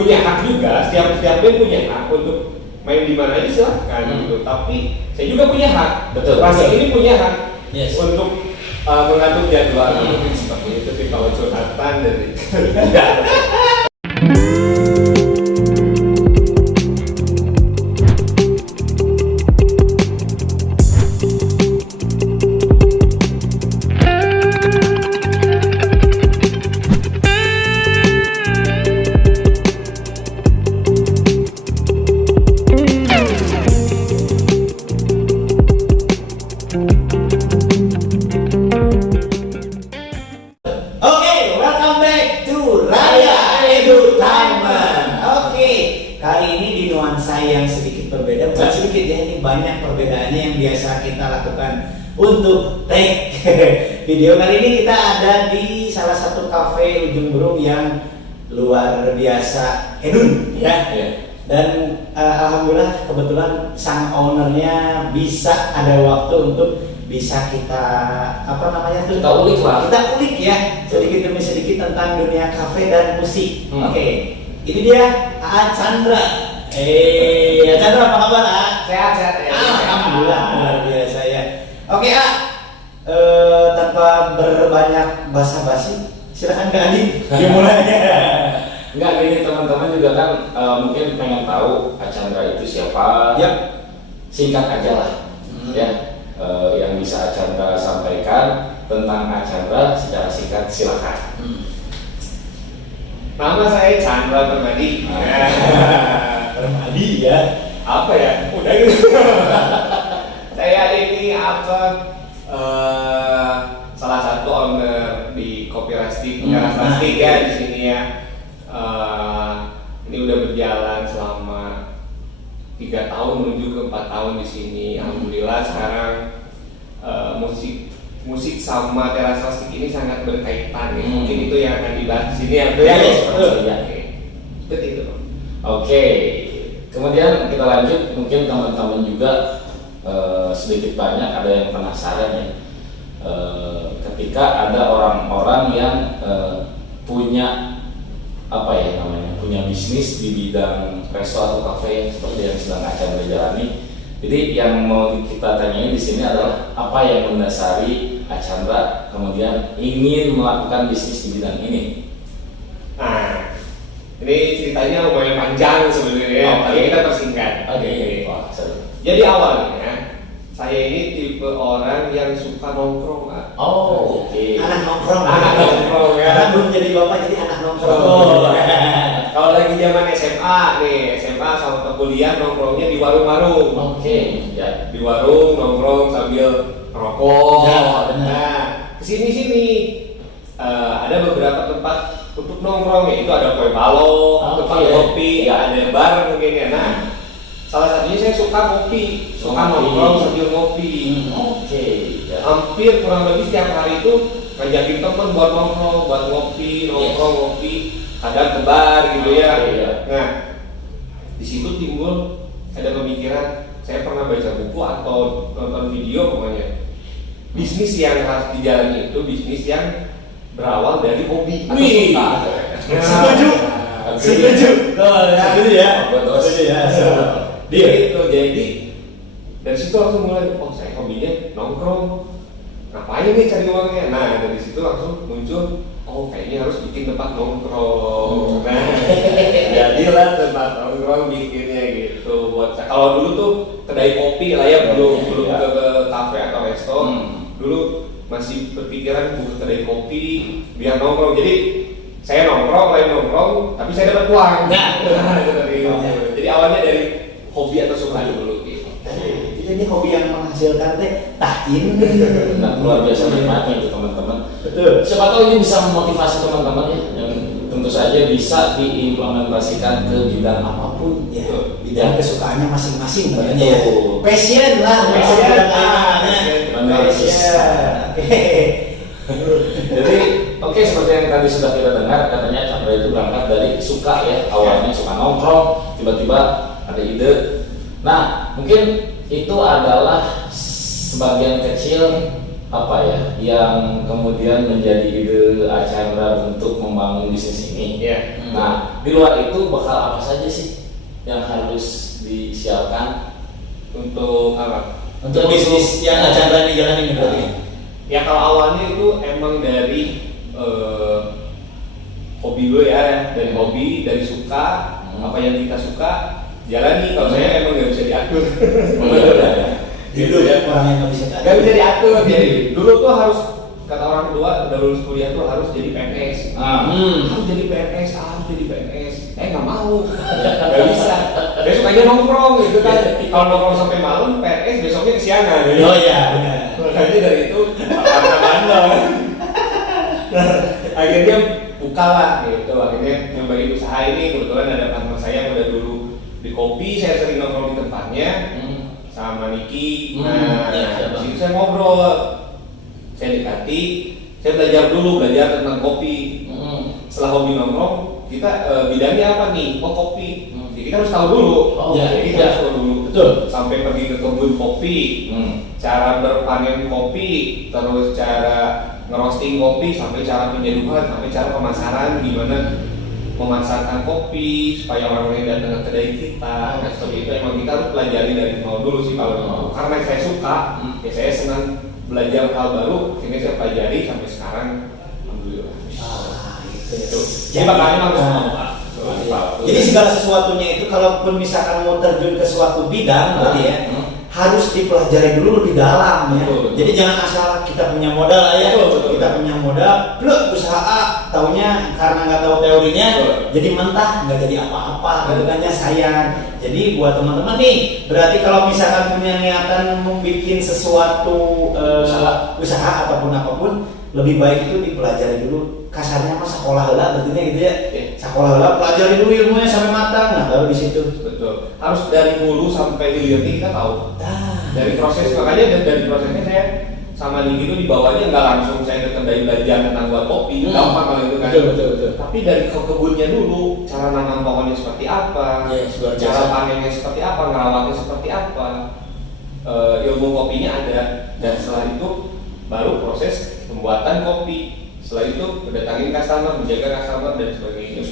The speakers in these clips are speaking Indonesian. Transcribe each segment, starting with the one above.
punya hak juga, setiap band punya hak untuk main di mana aja silahkan gitu. Tapi saya juga punya hak. Betul. Pasti ini punya hak untuk mengatur jadwal. Mungkin seperti itu sih kalau curhatan dari. Banyak perbedaannya yang biasa kita lakukan untuk take video. Kali ini kita ada di salah satu kafe Ujung Berung yang luar biasa hedon ya. Dan alhamdulillah kebetulan sang ownernya bisa ada waktu untuk bisa kita kita ulik ya sedikit demi sedikit tentang dunia kafe dan musik. Oke, ini dia Aa Chandra. Chandra, apa kabar? Sehat. Alhamdulillah, luar biasa ya. Oke, tanpa berbanyak basa-basi, silakan Kak Adi dimulai. Enggak, gini teman-teman juga kan mungkin pengen tahu Aa Chandra itu siapa. Yap. Singkat aja lah, ya. Yang bisa Aa Chandra sampaikan tentang Aa Chandra secara singkat silakan. Nama saya Chandra Permadi. Permadi ya. Apa ya? Udah gitu. Saya ini salah satu owner di Kopi Rastik, Teras Rastik ya di sini ya. Ini udah berjalan selama 3 tahun menuju ke 4 tahun di sini. Alhamdulillah sekarang musik sama Teras Rastik ini sangat berkaitan ya. Mungkin itu yang akan dibahas di sini ya. Seperti itu. Oke. Kemudian kita lanjut, mungkin teman-teman juga sedikit banyak ada yang penasaran ya. Ketika ada orang-orang yang punya punya bisnis di bidang resto atau kafe seperti yang sedang Aa Chandra jalani. Jadi yang mau kita tanyain di sini adalah apa yang mendasari Aa Chandra kemudian ingin melakukan bisnis di bidang ini. Nah, ini ceritanya lumayan panjang sebenarnya, tapi kita persingkat. Wah, seru. Jadi awalnya saya ini tipe orang yang suka nongkrong, Pak. Anak nongkrong. Ya. Karena belum jadi bapak, jadi anak nongkrong. Kalau lagi zaman SMA sama kuliah nongkrongnya di warung-warung. Ya. Di warung nongkrong sambil rokok. Ya, benar. Nah, kesini ada beberapa tempat untuk nongkrong ya, itu ada kue balok, tempat kopi, ada bar mungkin ya. Nah, salah satunya saya suka ngopi, nongkrong sambil ngopi. Hampir kurang lebih setiap hari itu ngajakin temen buat nongkrong, buat ngopi, kadang ke bar gitu ya. Nah, di situ timbul ada pemikiran, saya pernah baca buku atau nonton video pokoknya. Bisnis yang harus dijalani itu bisnis yang berawal dari hobi atau suka. Setuju ya. Jadi dari situ langsung mulai, saya hobinya nongkrong, ngapain nih cari uangnya. Nah, dari situ langsung muncul, kayaknya harus bikin tempat nongkrong. Nah, jadilah tempat nongkrong bikinnya gitu. Kalau dulu tuh kedai kopi lah ya, belum ke kafe atau resto. Dulu masih berpikiran buka kedai kopi biar nongkrong. Jadi saya nongkrong, tapi saya dapat uang. Jadi awalnya dari hobi atau suka dulu gitu. Ini hobi yang menghasilkan ini. Nah, luar biasa nikmatnya itu teman-teman. Betul. Siapa tahu ini bisa memotivasi teman-teman ya, yang tentu saja bisa diimplementasikan ke bidang apapun. Ya, bidang kesukaannya masing-masing tentunya ya. Passion lah, Jadi seperti yang tadi sudah kita dengar, katanya Chandra itu berangkat dari suka ya, awalnya suka nongkrong, tiba-tiba ada ide. Nah, mungkin itu adalah sebagian kecil yang kemudian menjadi ide Aa Chandra untuk membangun bisnis ini. Nah, di luar itu bakal apa saja sih yang harus disiapkan Untuk apa? Untuk bisnis yang Archandra ini jalanin berarti. Ya kalau awalnya itu emang dari hobi gue ya, dari hobi, dari suka, apa yang kita suka jalani. Kalau saya emang nggak bisa diatur. Gitu ya, orang yang nggak bisa tadi. Nggak bisa diatur. Jadi dulu tuh harus, kata orang tua udah lulus kuliah tuh harus jadi PNS. Harus jadi PNS, harus jadi PNS. Nggak mau, nggak bisa. Besok aja nongkrong gitu kan. Kalau nongkrong sampai malam, PNS besoknya kesiangan. Oh iya, benar. Makanya dari itu karena bandel. Akhirnya buka lah gitu. Akhirnya nyobain usaha ini. Kebetulan ada partner saya yang udah dulu di kopi, saya sering nongkrong di tempatnya sama Niki. Nah, di situ saya ngobrol. Saya dekati, saya belajar tentang kopi. Setelah hobi nongkrong, kita bidangnya apa nih? Oh, kopi. Jadi kita harus tahu dulu. Jadi kita harus tahu dulu. Betul. Sampai pergi ke kebun kopi, cara berpanen kopi, terus cara ngerosting kopi, sampai cara penyeduhan, sampai cara pemasaran, gimana memasarkan kopi supaya orang lain datang ke kedai kita. Nah, seperti itu emang kita harus pelajari dari nol dulu sih kalau karena saya suka, ya saya senang belajar hal baru, sehingga saya pelajari sampai sekarang. Alhamdulillah. Gitu. Jadi makanya harus Jadi segala sesuatunya itu kalaupun misalkan mau terjun ke suatu bidang berarti ya harus dipelajari dulu lebih dalam ya. Betul. Jadi jangan asal kita punya modal ya. Betul. Kita punya modal, pluk usaha, taunya karena nggak tahu teorinya, Betul. jadi mentah nggak jadi apa-apa, gitu kan ya sayang. Jadi buat teman-teman nih, berarti kalau misalkan punya niatan membuat sesuatu usaha ataupun apapun, lebih baik itu dipelajari dulu. Kasarnya mah sekolah lah, betulnya gitu ya. Sekolah lah, pelajari dulu ilmunya sampai matang, nah baru di situ. Betul. Harus dari hulu sampai hilir nih kita tahu. Dari proses, makanya dari prosesnya saya sama Niki itu dibawanya nggak langsung saya ke kedai belajar tentang buat kopi, gampang kalau itu kan. Betul. Tapi dari ke kebunnya dulu, cara nanam pohonnya seperti apa, cara panennya seperti apa, ngerawatnya seperti apa, ilmu kopinya ada, dan setelah itu baru proses pembuatan kopi. Setelah itu mendatangin customer, menjaga customer dan sebagainya.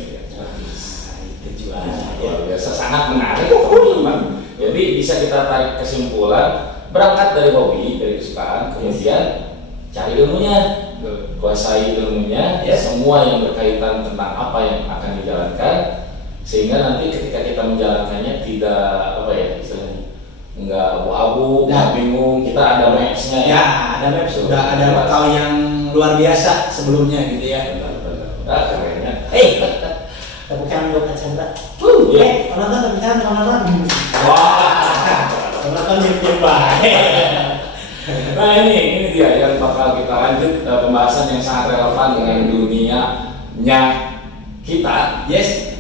Itu Luar biasa, sangat menarik teman-teman. Jadi bisa kita tarik kesimpulan, berangkat dari hobi, dari kesukaan, kemudian cari ilmunya, kuasai ilmunya, semua yang berkaitan tentang apa yang akan dijalankan, sehingga nanti ketika kita menjalankannya tidak nggak abu-abu, nggak bingung. Kita ada mapsnya ya. Ada maps, sudah ada bekal yang luar biasa sebelumnya gitu ya. Benar. Kerennya. Bukan untuk Archandra. Penonton. Wah. Penonton diem baik. Nah ini dia yang bakal kita lanjut pembahasan yang sangat relevan dengan dunianya kita. Yes.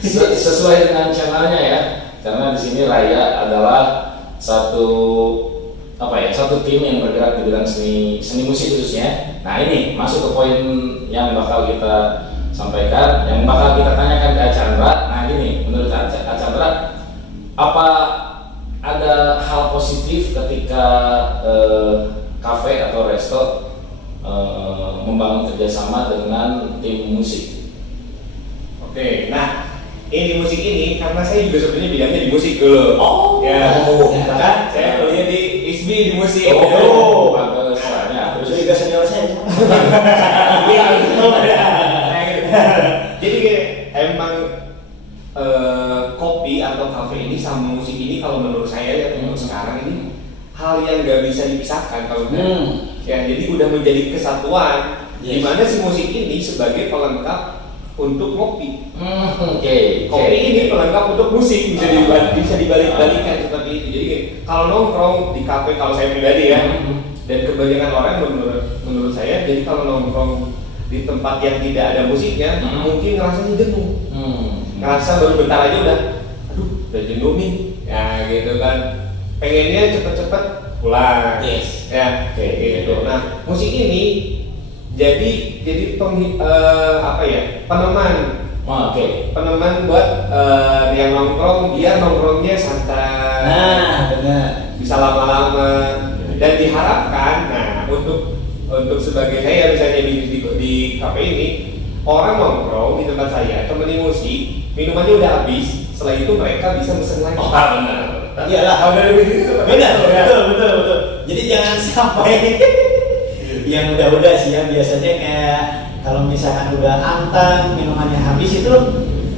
Sesuai dengan channelnya ya. Karena di sini Raya adalah satu tim yang bergerak di bidang seni musik khususnya. Nah ini masuk ke poin yang bakal kita sampaikan, yang bakal kita tanyakan ke Archandra. Nah ini menurut Archandra, apa ada hal positif ketika kafe atau resto membangun kerjasama dengan tim musik? Oke, nah ini musik ini karena saya juga sebenarnya bidangnya di musik dulu. Kan saya kuliah di ISB di musik. Terus juga senior saya. Jadi emang kopi atau kafe ini sama musik ini kalau menurut saya ya untuk sekarang ini hal yang nggak bisa dipisahkan kalau ya jadi udah menjadi kesatuan. Dimana si musik ini sebagai pelengkap untuk kopi. Kopi ini pelengkap untuk musik, bisa dibalik-balikan seperti itu. Jadi kalau nongkrong di kafe, kalau saya pribadi ya, dan kebanyakan orang menurut saya, jadi kalau nongkrong di tempat yang tidak ada musiknya, mungkin ngerasanya jenuh. Ngerasa baru bentar aja udah jenuh nih, ya gitu kan. Pengennya cepet-cepet pulang. Ya, kayak gitu. Nah, musik ini jadi peneman. Peneman buat yang nongkrong, dia nongkrongnya santai. Nah, benar. Bisa lama-lama dan diharapkan. Nah, untuk sebagai saya misalnya di kafe ini orang nongkrong di tempat saya, temenin musik, minumannya udah habis. Setelah itu mereka bisa mesen lagi. Oh, benar. Iyalah. Kalau dari begitu Benar, betul. Jadi jangan sampai yang udah sih ya, biasanya kayak kalau misalkan udah antang minumannya habis itu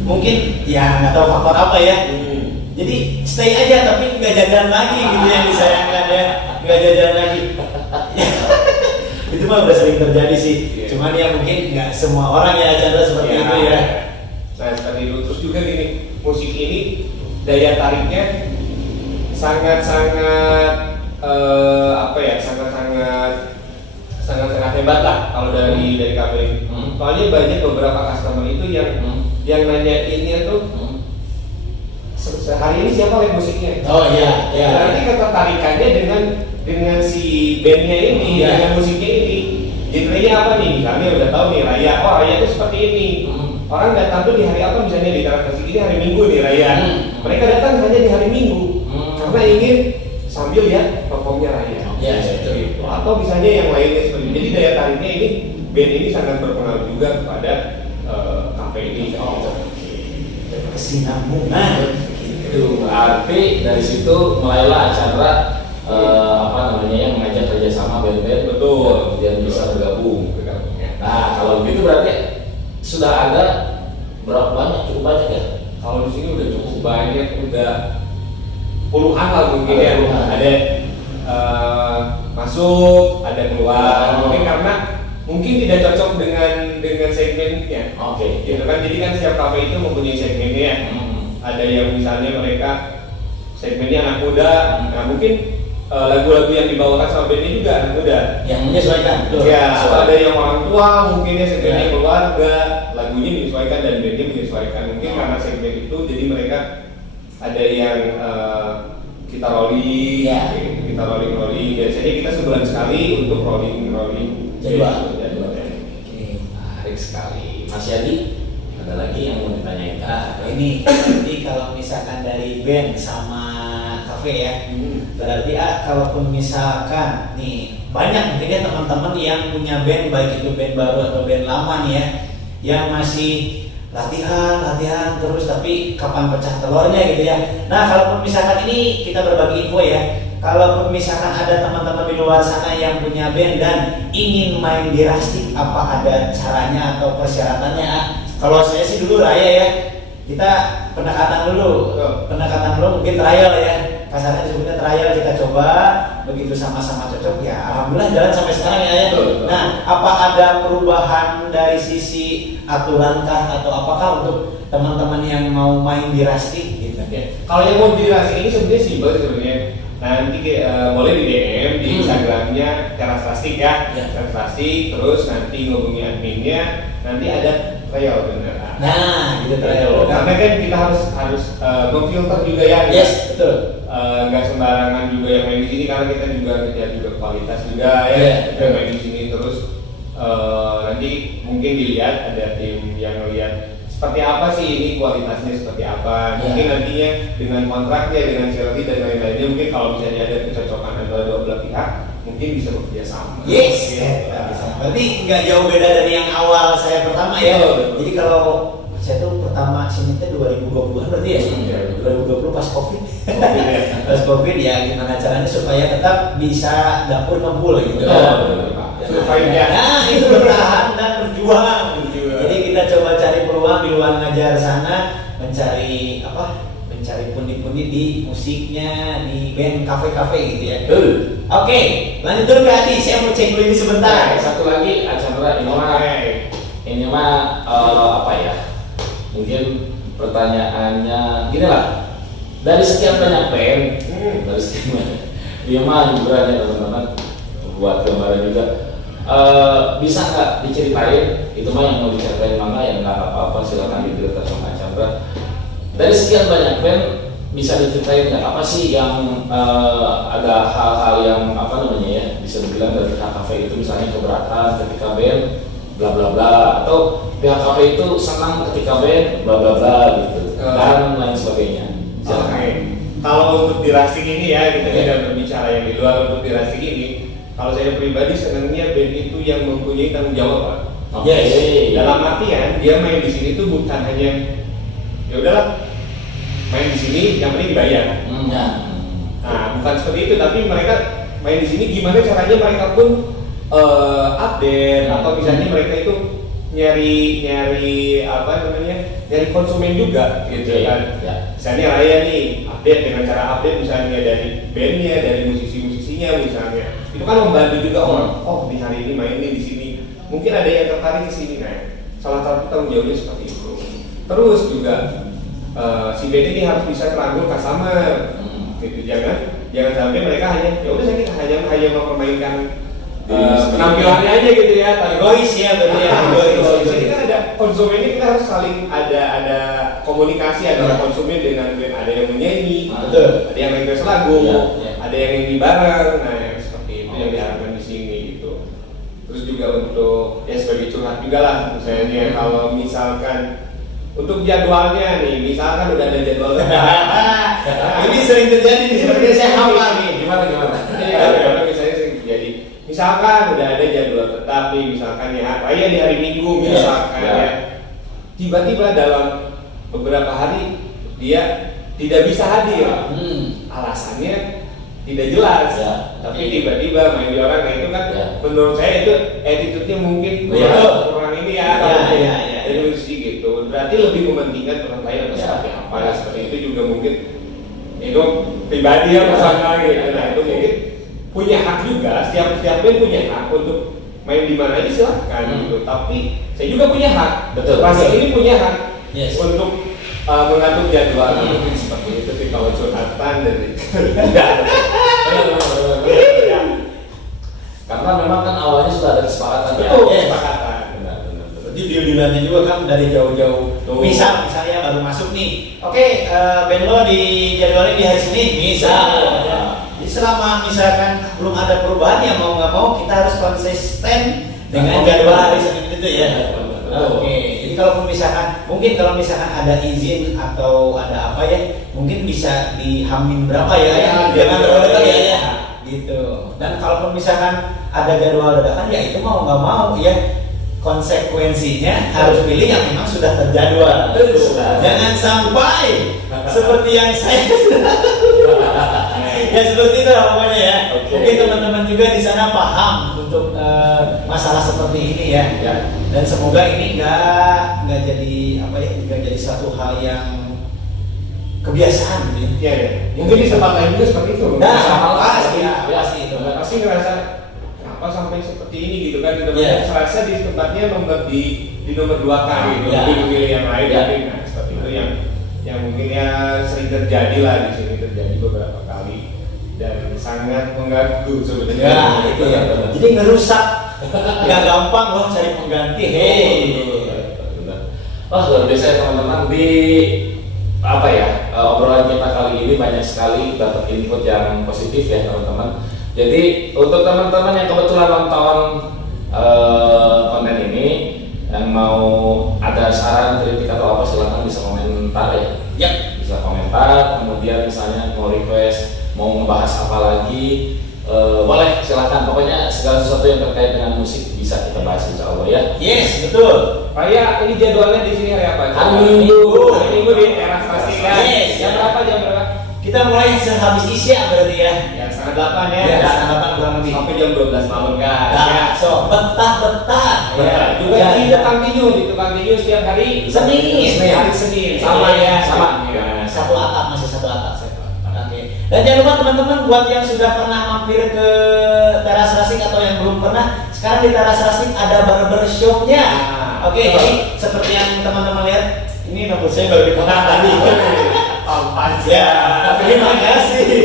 mungkin ya nggak tahu faktor apa ya. Jadi stay aja tapi nggak jajan lagi gitu yang disayangkan ya, nggak jajan lagi. Itu mah udah sering terjadi sih. Cuman ya mungkin nggak semua orang ya Chandra seperti itu ya. Nah seperti itu. Terus juga gini, musik ini daya tariknya sangat-sangat sangat-sangat hebat lah kalau dari kafe ini. Soalnya banyak beberapa customer itu yang nanyainnya tuh hari ini siapa live musiknya? Oh iya. Berarti ketertarikannya dengan si bandnya ini, dengan musiknya ini. Genrenya apa nih? Misalnya udah tahu nih Raya. Oh Raya itu seperti ini. Orang datang tuh di hari apa? Misalnya di Taman Musik ini hari Minggu nih Raya. Mereka datang hanya di hari Minggu karena ingin sambil lihat performnya Raya. Itu. Atau misalnya yang lainnya seperti itu. Jadi daya tariknya ini band ini sangat berpengaruh juga kepada kafe ini. Kesinambungan. Itu berarti dari situ mulailah acara yang mengajak kerjasama band-band, betul, kemudian bisa bergabung. Nah kalau begitu berarti sudah ada berapa banyak? Cukup banyak ya? Kalau di sini udah cukup banyak, udah puluhan lah mungkin ya. Puluhan. Ada masuk, ada keluar. Mungkin karena mungkin tidak cocok dengan segmennya. Oke. Gitu kan, jadi kan setiap kafe itu mempunyai segmennya. Ada yang misalnya mereka segmennya anak muda, nah mungkin lagu-lagu yang dibawakan sama bandnya juga anak muda. Yang menyesuaikan. Ya, atau ada yang orang tua mungkin ya segmennya keluarga, lagunya menyesuaikan dan bandnya menyesuaikan. Mungkin karena segmen itu jadi mereka ada yang kita rolling. Biasanya kita sebulan sekali untuk rolling jadwal. Menarik sekali. Mas Yadi, ada lagi yang mau ditanyain? Ini berarti kalau misalkan dari band sama kafe ya, berarti kalaupun misalkan nih banyak mungkin ya teman-teman yang punya band, baik itu band baru atau band lama nih ya, yang masih latihan terus tapi kapan pecah telurnya gitu ya. Nah kalaupun misalkan ini kita berbagi info ya, kalaupun misalkan ada teman-teman di luar sana yang punya band dan ingin main di Rustic, apa ada caranya atau persyaratannya? Kalau saya sih dulu Raya ya, kita pendekatan dulu mungkin trial ya, kasarnya disebutnya trial, kita coba begitu sama-sama cocok ya alhamdulillah jalan sampai sekarang ya. Nah apa ada perubahan dari sisi aturan kah atau apakah untuk teman-teman yang mau main di Rustic gitu? Kalau yang mau di Rustic ini sebenarnya simpel sebenarnya. Nanti boleh di DM di Instagramnya Teras Rustic ya. Teras Rustic, terus nanti ngubungi adminnya, nanti ada trial beneran. Nah, gitu trial. Karena kan kita harus memfilter juga ya. Yes, betul. Nggak sembarangan juga yang main di sini karena kita juga kerja juga kualitas juga ya. Kita main di sini terus nanti mungkin dilihat ada tim yang lihat seperti apa sih ini kualitasnya seperti apa. Mungkin nantinya dengan kontraknya, dengan salary dan lain-lainnya mungkin kalau misalnya ada kecocokan antara dua belah pihak mungkin bisa bekerja sama. Yes, berarti nggak jauh beda dari yang awal saya pertama ya. Jadi kalau saya tuh pertama sini tuh 2020-an berarti ya. 2020 pas Covid. Pas Covid ya gimana caranya supaya tetap bisa dapur ngebul gitu. Supaya nah itu bertahan dan berjuang. Jadi kita coba cari peluang di luar ngajar sana, mencari pundi-pundi di musiknya, di band kafe-kafe gitu ya. Oke, lanjut dulu Kak Adi, saya mau cek dulu ini sebentar. Satu lagi Chandra, ini mah apa ya? Mungkin pertanyaannya gini lah. Dari sekian banyak band, dia mah hiburan ya teman-teman, buat gambaran juga. Bisa nggak diceritain? Itu mah yang mau diceritain mana yang nggak apa-apa, silakan diceritakan sama Chandra. Dari sekian banyak band, bisa diceritain nggak apa sih yang ada hal-hal yang bisa dibilang dari pihak kafe itu misalnya keberatan ketika band bla bla bla, atau pihak kafe itu senang ketika band bla bla bla gitu dan lain sebagainya. Kalau untuk di Rustic ini ya, kita tidak berbicara yang di luar. Untuk di Rustic ini, kalau saya pribadi senangnya band itu yang mempunyai tanggung jawab Pak. Oke. Dalam artian dia main di sini tuh bukan hanya ya udahlah main di sini yang penting dibayar. Ya. Nah, bukan seperti itu, tapi mereka main di sini gimana caranya mereka pun update atau misalnya mereka itu nyari apa namanya, nyari konsumen juga gitu Oke, kan. ya. Misalnya Raya nih update dengan cara update misalnya dari bandnya, dari musisi-musisinya misalnya, itu kan membantu juga orang. Oh di hari ini main nih di sini, mungkin ada yang tertarik ke sini. Nah, salah satu tanggung jawabnya seperti itu. Terus juga si band ini harus bisa merangkul customer. Gitu, jangan sampai mereka hanya ya udah kita hanya mempermainkan penampilannya aja gitu ya, Egois ya, berarti ya. Egois. Jadi kan ada konsumennya, kita harus saling ada komunikasi antara konsumen dengan band. Ada yang menyanyi, Betul. ada yang request lagu, Ya. ada yang nyanyi bareng. Nah yang seperti itu yang diharapkan di sini gitu. Terus juga untuk ya sebagai curhat juga lah, misalnya kalau misalkan untuk jadwalnya nih, misalkan udah ada jadwal Ini sering terjadi nih, seperti saya hafal nih. Gimana? Karena misalnya sering terjadi. Misalkan udah ada jadwal tetap nih, misalkan ya Raya di hari Minggu misalkan ya. Tiba-tiba dalam beberapa hari dia tidak bisa hadir. Alasannya tidak jelas. Ya. Tapi tiba-tiba main di orang, nah itu kan menurut saya itu attitude-nya mungkin kurang ini ya. Dari musisi gitu. Berarti lebih mementingkan orang lain atau seperti apa. Seperti itu juga mungkin itu pribadi ya masalah gitu. Nah itu mungkin punya hak juga, setiap band punya hak untuk main di mana aja silahkan gitu. Tapi saya juga punya hak. Betul. Pasti ini punya hak untuk mengatur jadwal. Mungkin seperti itu sih kalau curhatan dari. Karena memang kan awalnya sudah ada kesepakatan. Betul, kesepakatan. Jadi deal-dealannya juga kan dari jauh-jauh. Misalnya baru masuk nih. Oke, band lo di jadwalnya di hari Senin, misal. Jadi selama misalkan belum ada perubahan ya mau nggak mau kita harus konsisten dengan jadwal hari Senin itu ya. Oke. Jadi kalau misalkan ada izin atau ada apa ya, mungkin bisa dihamin berapa ya? Jangan terlalu dekat ya. Gitu. Dan kalaupun misalkan ada jadwal dadakan ya itu mau nggak mau ya. Konsekuensinya harus pilih yang memang sudah terjadwal. Jangan sampai seperti yang saya ya seperti itu lah pokoknya ya. Mungkin teman-teman juga di sana paham untuk masalah seperti ini ya. Dan semoga ini nggak jadi satu hal yang kebiasaan gitu. Ya. Mungkin di tempat lain juga seperti itu. Pasti itu. Pasti ngerasa kenapa sampai seperti ini gitu kan, serasa di tempatnya di nomor 2 kan gitu, lebih memilih yang lain mungkin. Nah seperti itu yang mungkin ya sering terjadi lah di sini, terjadi beberapa kali dan sangat mengganggu sebenarnya. Itu ya. Jadi ngerusak, nggak gampang loh cari pengganti. Wah luar biasa ya teman-teman, di obrolan kita kali ini banyak sekali dapat input yang positif ya teman-teman. Jadi untuk teman-teman yang kebetulan nonton konten ini, yang mau ada saran, kritik atau apa silahkan bisa komentar ya. Bisa komentar, kemudian misalnya mau request, mau ngebahas apa lagi, boleh silahkan. Pokoknya segala sesuatu yang terkait dengan musik bisa kita bahas insya Allah ya. Yes, betul. Raya, ini jadwalnya di sini hari apa? Hari Minggu di teras pasti kan? Yes. Jam berapa? Kita mulai sehabis Isya berarti ya. Ya, setengah 8 ya. Setengah 8 kurang lebih. Sampai jam 12 malam kan. Nah, so betah. Juga di tukang tinju setiap hari Senin. Hari Senin. Sama ya. Satu atap, masih satu atap. Oke. Dan jangan lupa teman-teman buat yang sudah pernah mampir ke Teras Rasik atau yang belum pernah, sekarang di Teras Rasik ada barbershopnya. Oke, jadi seperti yang teman-teman lihat, ini nomor saya baru dikenal tadi. Ya, terima kasih.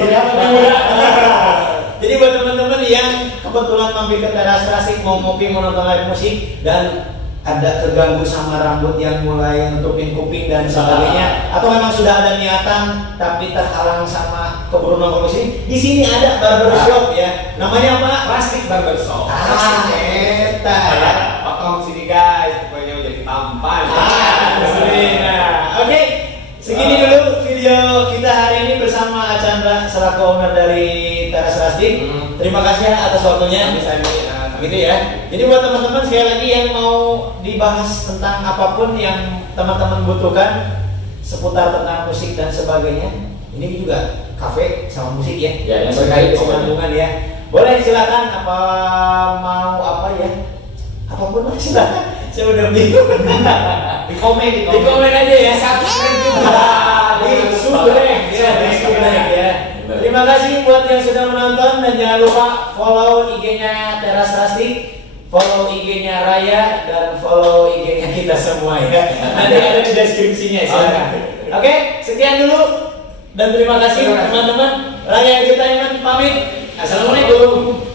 Jadi buat teman-teman yang kebetulan mampir ke Teras Rasik mau ngopi, mau nonton live musik dan ada terganggu sama rambut yang mulai nutupin kuping dan sebagainya, atau memang sudah ada niatan tapi terhalang sama keburu nongkrong di sini ada barbershop ya. Namanya apa? Plastik barbershop. Eta ya. Potong sini guys, pokoknya menjadi tampan. Oke. Segini dulu video kita hari ini bersama Chandra selaku owner dari Teras Rasik. Terima kasih atas waktunya. Bisa begitu ya. Jadi buat teman-teman sekali lagi yang mau dibahas tentang apapun yang teman-teman butuhkan seputar tentang musik dan sebagainya, ini juga kafe sama musik ya. Ya, yang terkait terkait sambungan ya. Boleh silakan apa mau apa ya? Apapun lah silakan. Saya udah bingung. Di komen aja ya. Subscribe juga. Di subrek ya, di subrek ya. Terima kasih buat yang sudah menonton dan jangan lupa follow IG-nya Teras Rasti, follow IG-nya Raya dan follow IG-nya kita semua ya. Nanti ada di deskripsinya silakan. Oke, sekian dulu dan terima kasih teman-teman. Raya Entertainment pamit. Assalamualaikum.